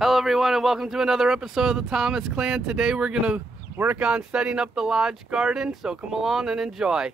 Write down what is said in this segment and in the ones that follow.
Hello everyone and welcome to another episode of the Thomas Clan. Today we're going to work on setting up the lodge garden, so come along and enjoy.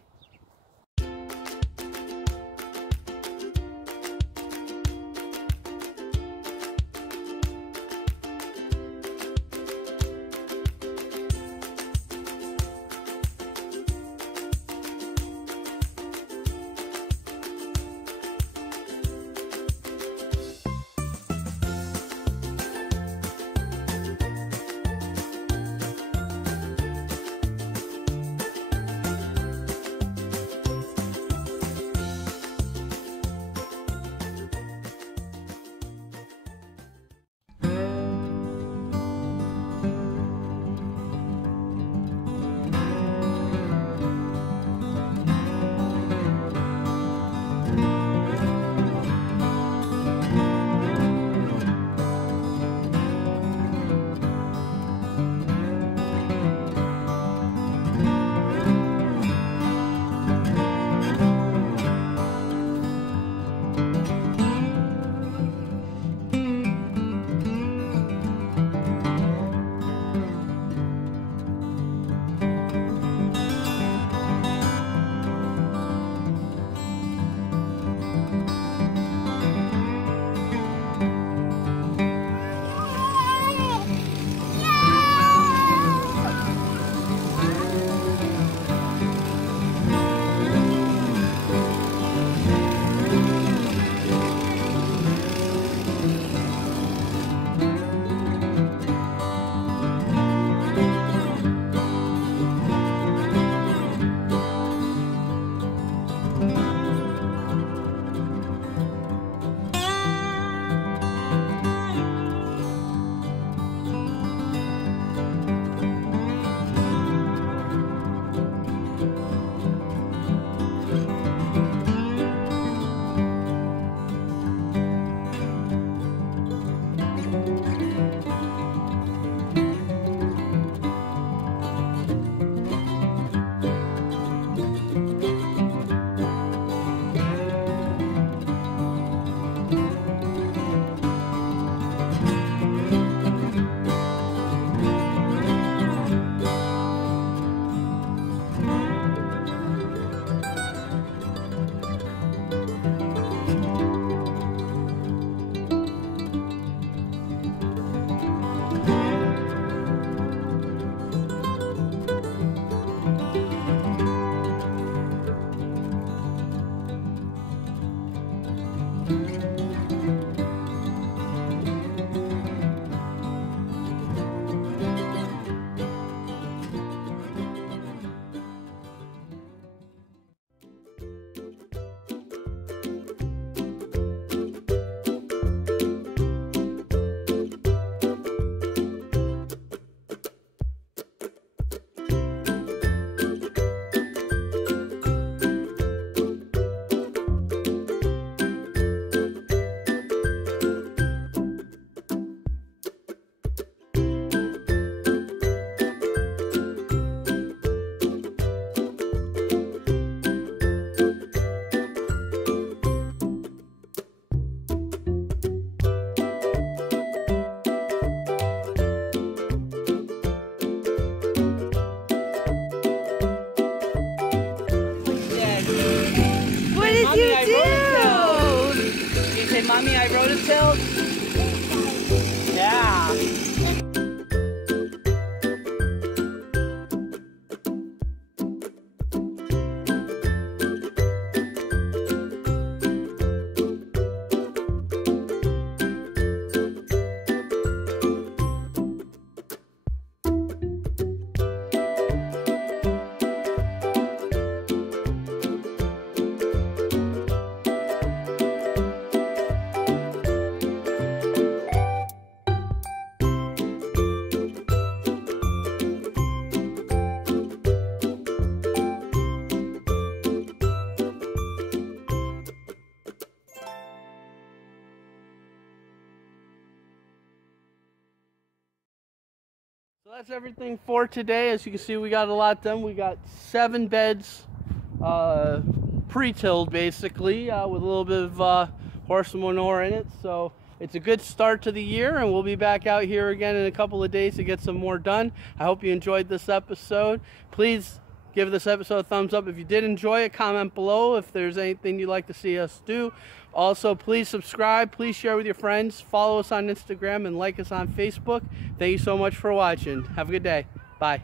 Mommy, I roto-tilled. Yeah. So that's everything for today. As you can see, we got a lot done. We got 7 beds pre-tilled basically with a little bit of horse manure in it. So it's a good start to the year, and we'll be back out here again in a couple of days to get some more done. I hope you enjoyed this episode. Please give this episode a thumbs up if you did enjoy it. Comment below if there's anything you'd like to see us do. Also, please subscribe. Please share with your friends. Follow us on Instagram and like us on Facebook. Thank you so much for watching. Have a good day. Bye.